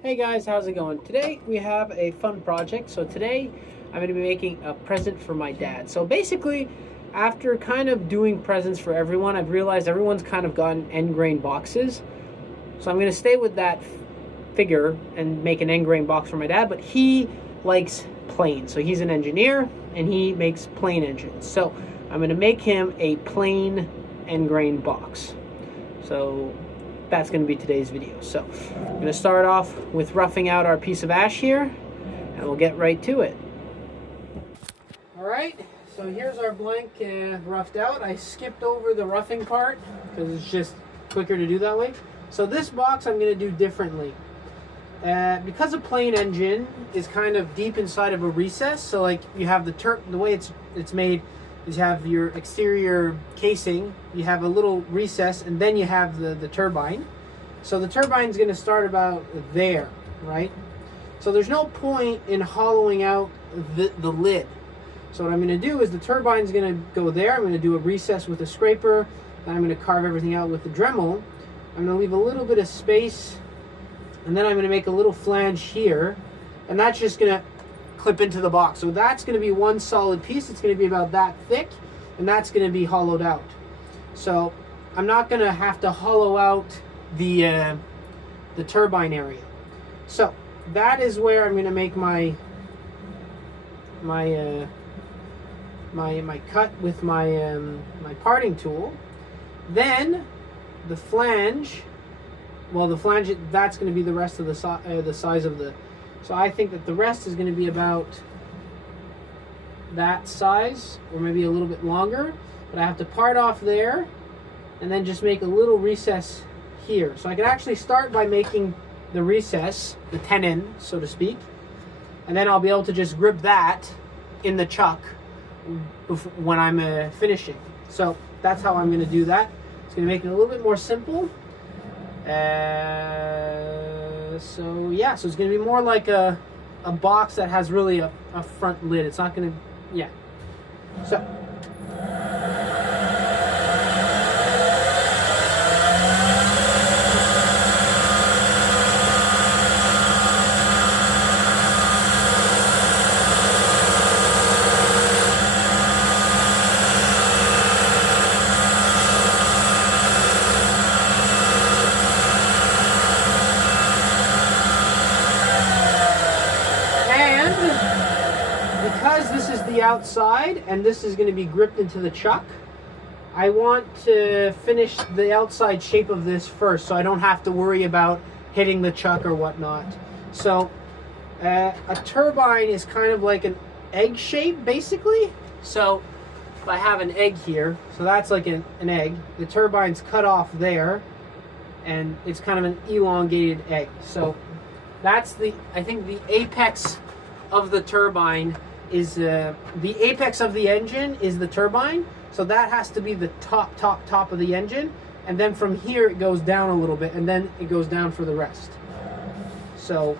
Hey guys, how's it going? Today we have a fun project. So today I'm going to be making a present for my dad. So basically, after kind of doing presents for everyone, I've realized everyone's kind of gotten end grain boxes. So I'm going to stay with that figure and make an end grain box for my dad, but he likes planes. So he's an engineer and he makes plane engines. So I'm going to make him a plain end grain box. So that's going to be today's video. So I'm going to start off with roughing out our piece of ash here, and we'll get right to it. Alright, so here's our blank roughed out. I skipped over the roughing part because it's just quicker to do that way. So this box I'm going to do differently. Because a plane engine is kind of deep inside of a recess, so like you have the way it's made is you have your exterior casing, you have a little recess, and then you have the turbine. So the turbine's going to start about there, right? So there's no point in hollowing out the lid. So what I'm going to do is the turbine's going to go there. I'm going to do a recess with a scraper, then I'm going to carve everything out with the Dremel. I'm going to leave a little bit of space, and then I'm going to make a little flange here, and that's just going to clip into the box. So that's going to be one solid piece. It's going to be about that thick, and that's going to be hollowed out. So I'm not going to have to hollow out the turbine area. So that is where I'm going to make my cut with my my parting tool. Then the flange, that's going to be the rest of the size of the. So I think that the rest is going to be about that size, or maybe a little bit longer. But I have to part off there, and then just make a little recess here. So I could actually start by making the recess, the tenon, so to speak, and then I'll be able to just grip that in the chuck when I'm finishing. So that's how I'm going to do that. It's going to make it a little bit more simple. So yeah, so it's going to be more like a box that has really a front lid. It's not going to, yeah. So. Because this is the outside and this is going to be gripped into the chuck, I want to finish the outside shape of this first so I don't have to worry about hitting the chuck or whatnot. So a turbine is kind of like an egg shape basically. So if I have an egg here, so that's like an egg. The turbine's cut off there and it's kind of an elongated egg. So that's I think the apex of the turbine is the apex of the engine is the turbine, so that has to be the top of the engine, and then from here it goes down a little bit, and then it goes down for the rest. So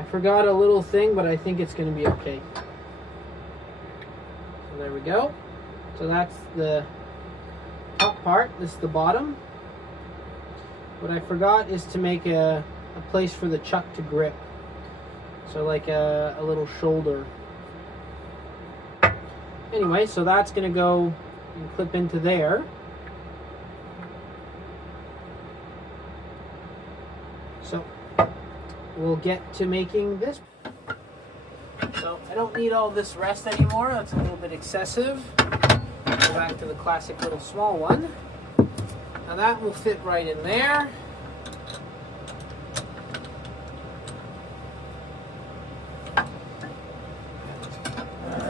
I forgot a little thing, but I think it's going to be okay. So there we go. So that's the top part. This is the bottom. What I forgot is to make a place for the chuck to grip. So like a little shoulder. Anyway, so that's going to go and clip into there. So we'll get to making this. So I don't need all this rest anymore. That's a little bit excessive. Go back to the classic little small one. Now that will fit right in there.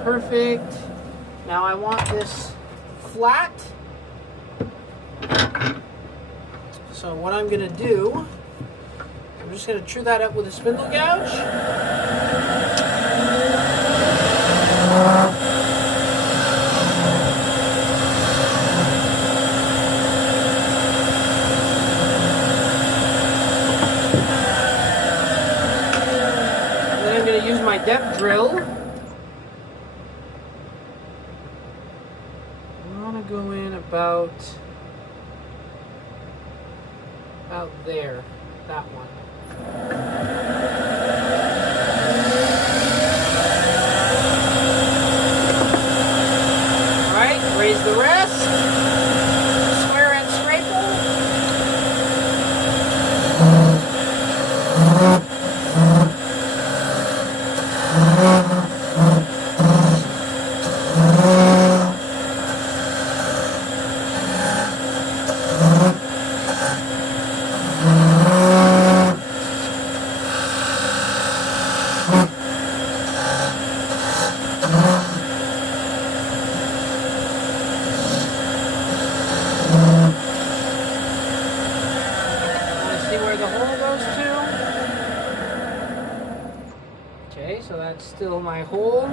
Perfect. Now I want this flat. So what I'm going to do, I'm just going to chew that up with a spindle gouge. And then I'm going to use my depth drill. I want to go in about there, that one. Alright, raise the rest. Square and scraple. So that's still my hole.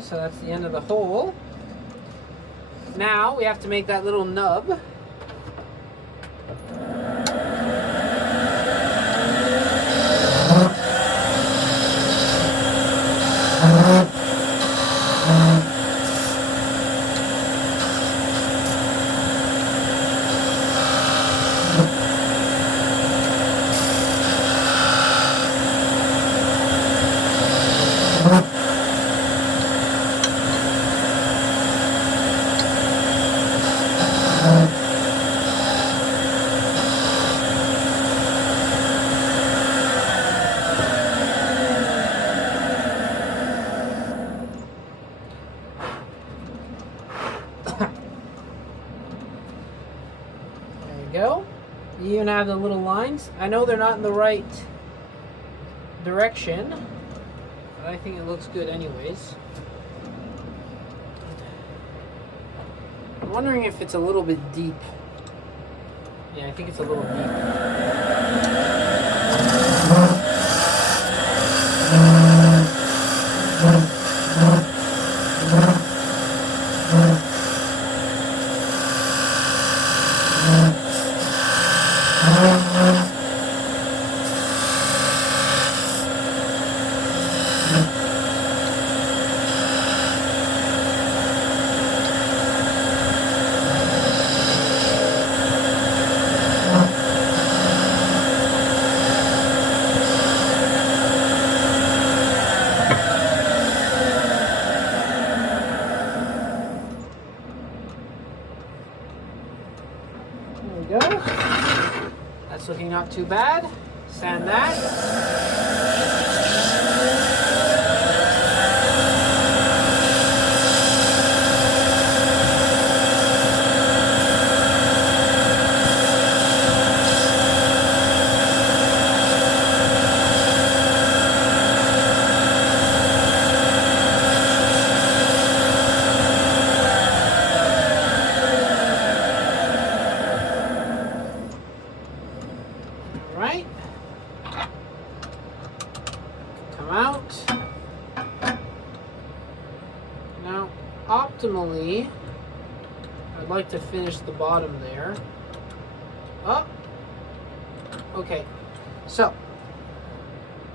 So that's the end of the hole. Now we have to make that little nub. Go. You even have the little lines. I know they're not in the right direction, but I think it looks good anyways. I'm wondering if it's a little bit deep. Yeah, I think it's a little deep. There we go. That's looking not too bad. Sand that. I'd like to finish the bottom there. Oh, okay. So,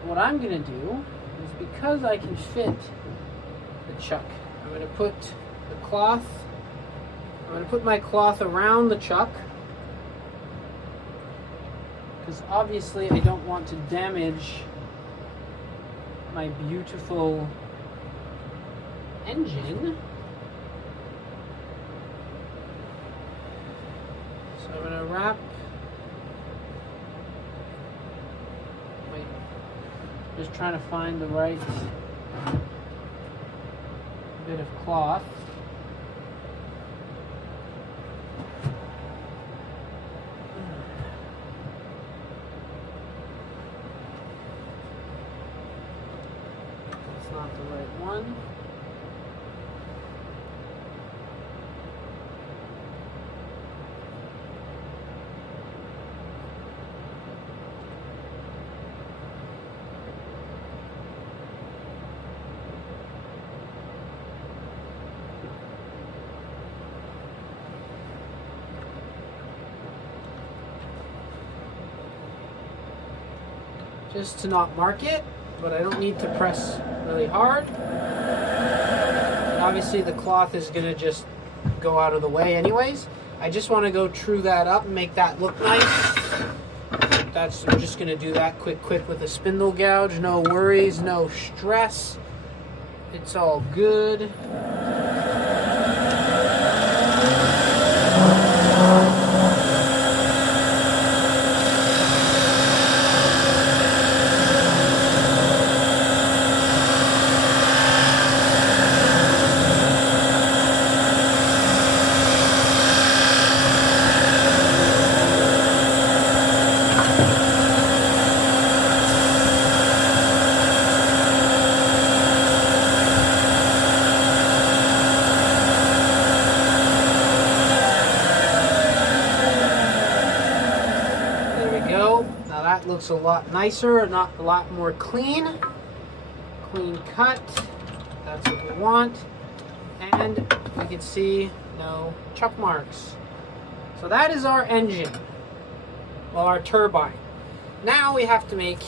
what I'm going to do is, because I can fit the chuck, I'm going to put the cloth, I'm going to put my cloth around the chuck, because obviously I don't want to damage my beautiful engine. So I'm going to wrap just trying to find the right bit of cloth. That's not the right one. Just to not mark it, but I don't need to press really hard. And obviously the cloth is going to just go out of the way anyways. I just want to go true that up and make that look nice. I'm just going to do that quick with a spindle gouge. No worries, no stress. It's all good. Looks a lot nicer, not a lot more clean cut. That's what we want. And we can see no chuck marks. So that is our engine, well, our turbine. Now we have to make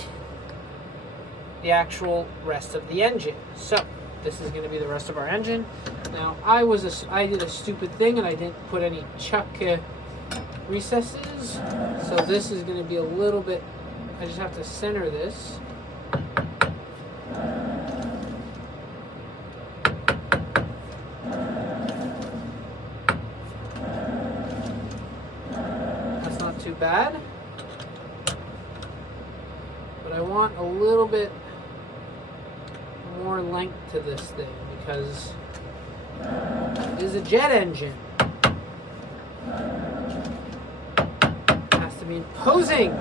the actual rest of the engine. So this is going to be the rest of our engine. Now I did a stupid thing and I didn't put any chuck recesses. So this is going to be a little bit, I just have to center this. That's not too bad. But I want a little bit more length to this thing because it is a jet engine. It has to be imposing.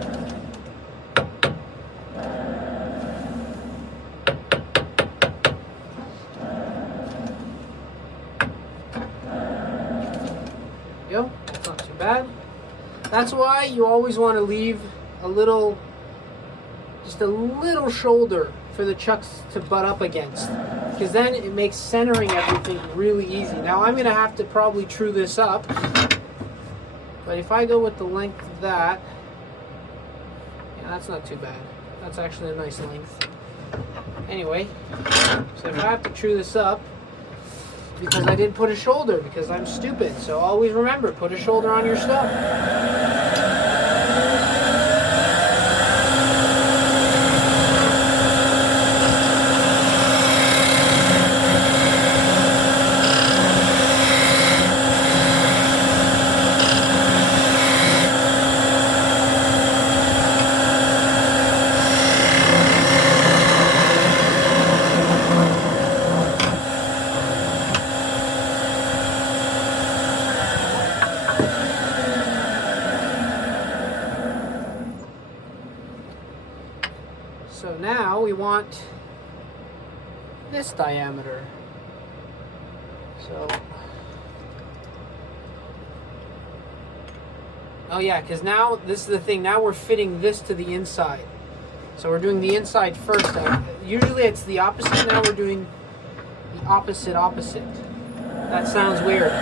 That's not too bad. That's why you always want to leave just a little shoulder for the chucks to butt up against, because then it makes centering everything really easy. Now I'm going to have to probably true this up, but if I go with the length of that, yeah, that's not too bad. That's actually a nice length. Anyway, so if I have to true this up, because I didn't put a shoulder, because I'm stupid. So always remember, put a shoulder on your stuff. So now we want this diameter. So, oh yeah, because now this is the thing. Now we're fitting this to the inside. So we're doing the inside first. Usually it's the opposite. Now we're doing the opposite. That sounds weird.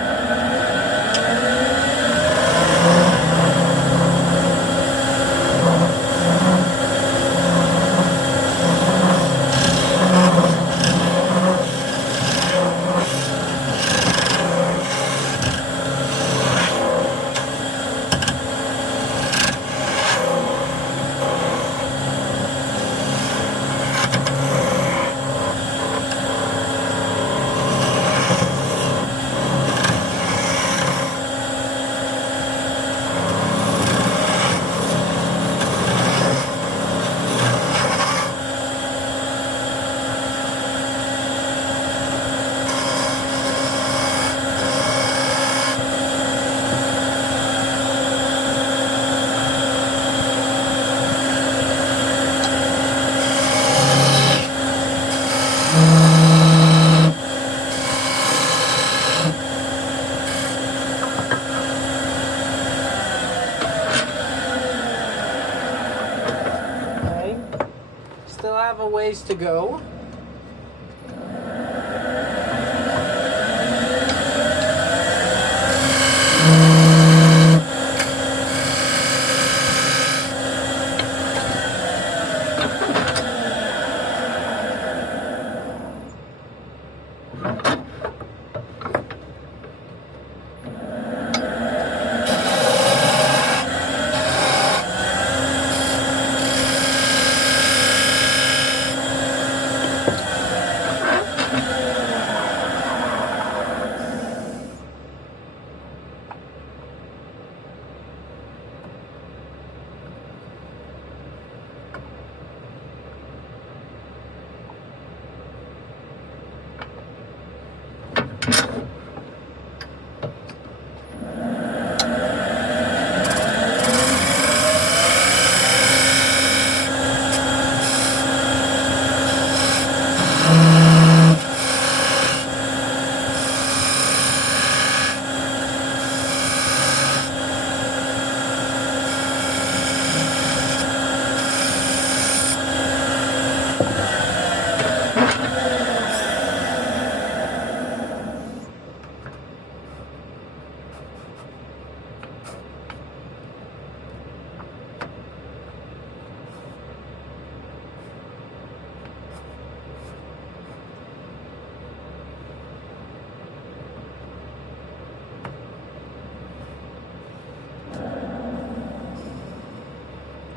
have a ways to go.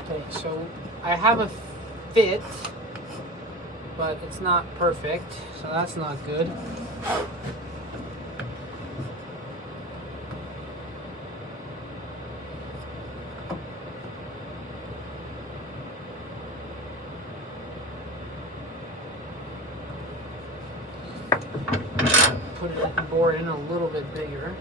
Okay, so I have a fit, but it's not perfect, so that's not good. Put the board in a little bit bigger.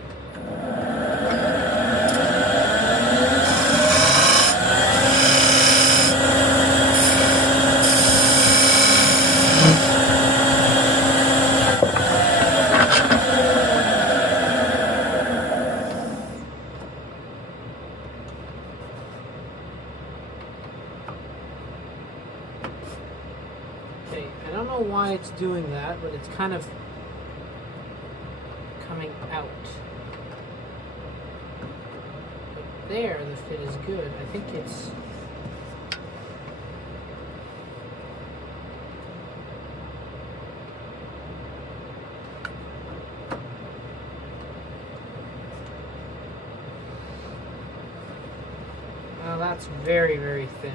Okay, I don't know why it's doing that, but it's kind of coming out. But there, the fit is good. I think it's... Well, that's very, very thin.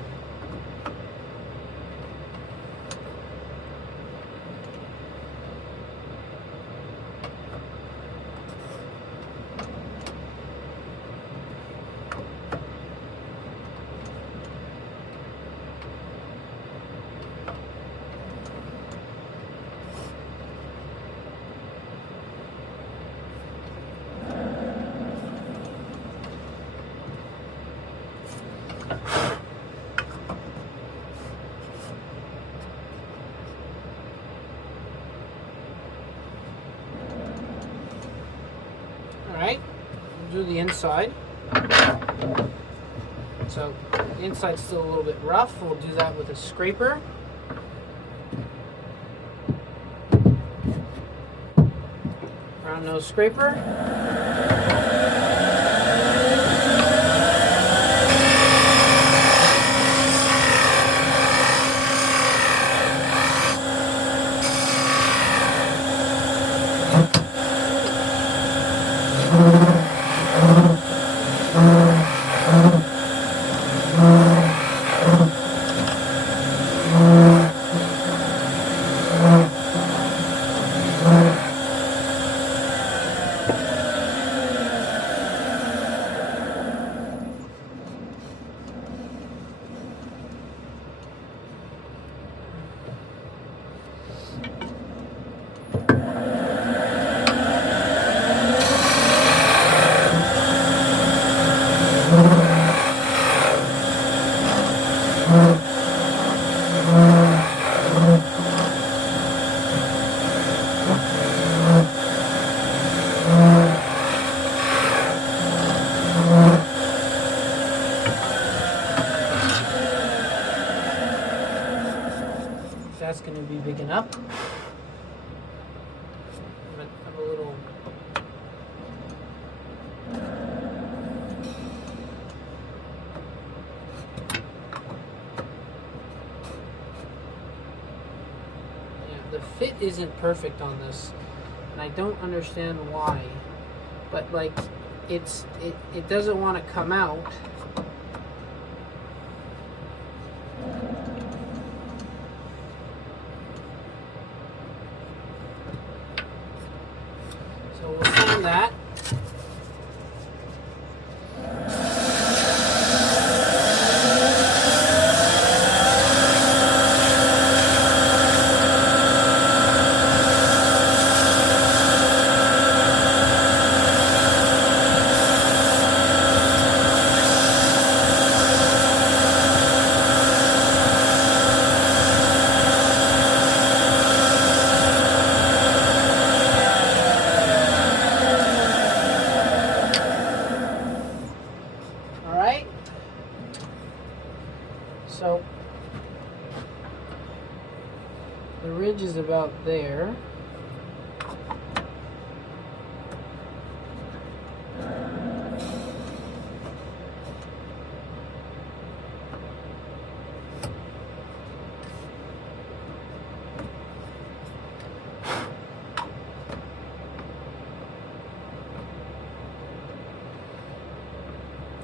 Alright, we'll do the inside. So the inside's still a little bit rough. We'll do that with a scraper. Round nose scraper. that's going to be big enough. I'm going to have a little... The fit isn't perfect on this, and I don't understand why, but like it doesn't want to come out. So we'll sand that. So the ridge is about there.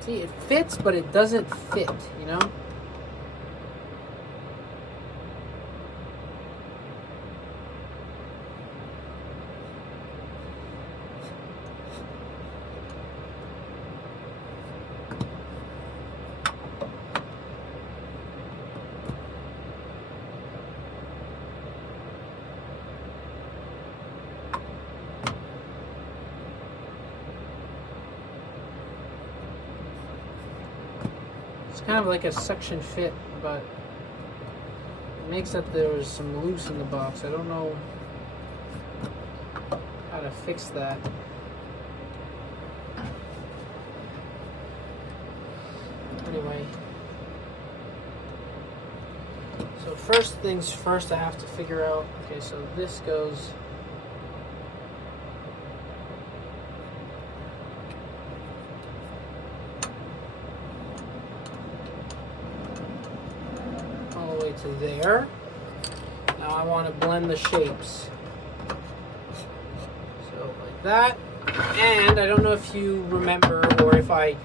See, it fits, but it doesn't fit, you know? It's kind of like a suction fit, but it makes up there's some loose in the box. I don't know how to fix that. Anyway, so first things first, I have to figure out, okay, so this goes to there. Now I want to blend the shapes. So like that. And I don't know if you remember, or if I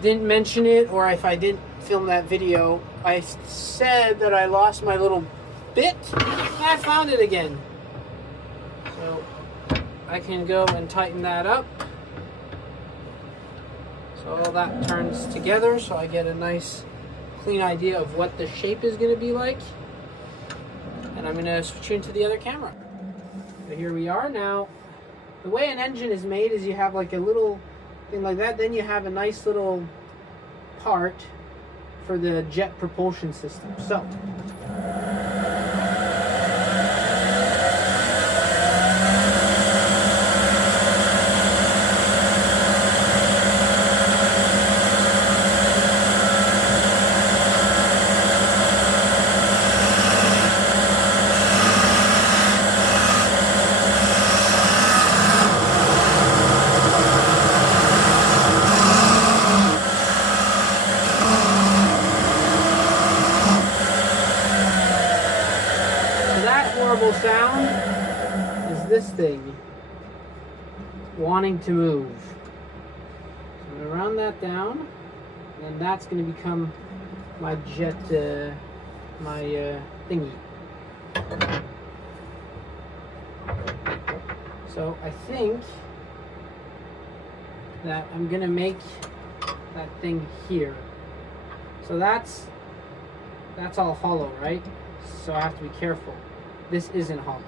didn't mention it, or if I didn't film that video, I said that I lost my little bit, and I found it again. So I can go and tighten that up. So all that turns together, so I get a nice clean idea of what the shape is going to be like. And I'm going to switch into the other camera. So here we are now. The way an engine is made is you have like a little thing like that, then you have a nice little part for the jet propulsion system. So sound is this thing wanting to move. So I'm going to round that down, and then that's going to become my jet, my thingy. So I think that I'm going to make that thing here. So that's all hollow, right? So I have to be careful. This isn't hollow.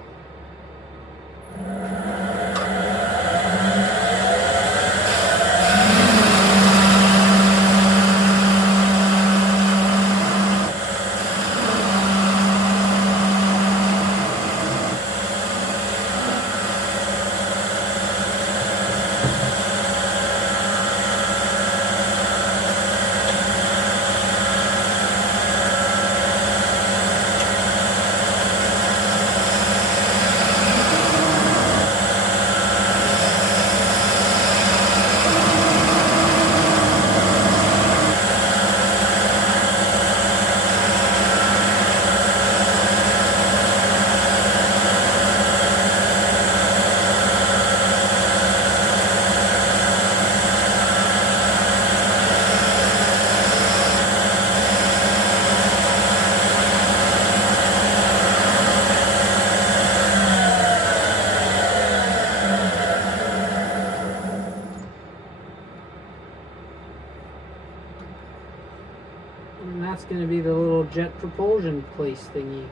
and that's going to be the little jet propulsion place thingy.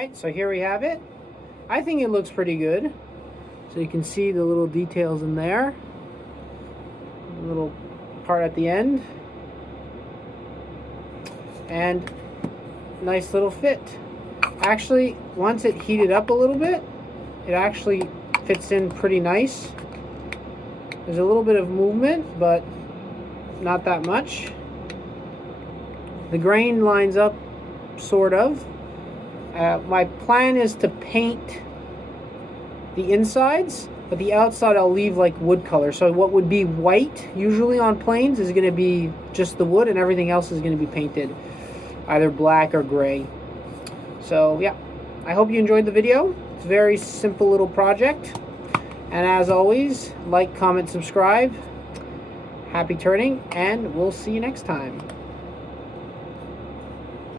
Alright, so here we have it. I think it looks pretty good. So you can see the little details in there. A little part at the end. And nice little fit. Actually, once it heated up a little bit, it actually fits in pretty nice. There's a little bit of movement, but not that much. The grain lines up, sort of. My plan is to paint the insides, but the outside I'll leave like wood color. So what would be white usually on planes is going to be just the wood, and everything else is going to be painted either black or gray. So yeah, I hope you enjoyed the video. It's a very simple little project. And as always, like, comment, subscribe. Happy turning, and we'll see you next time.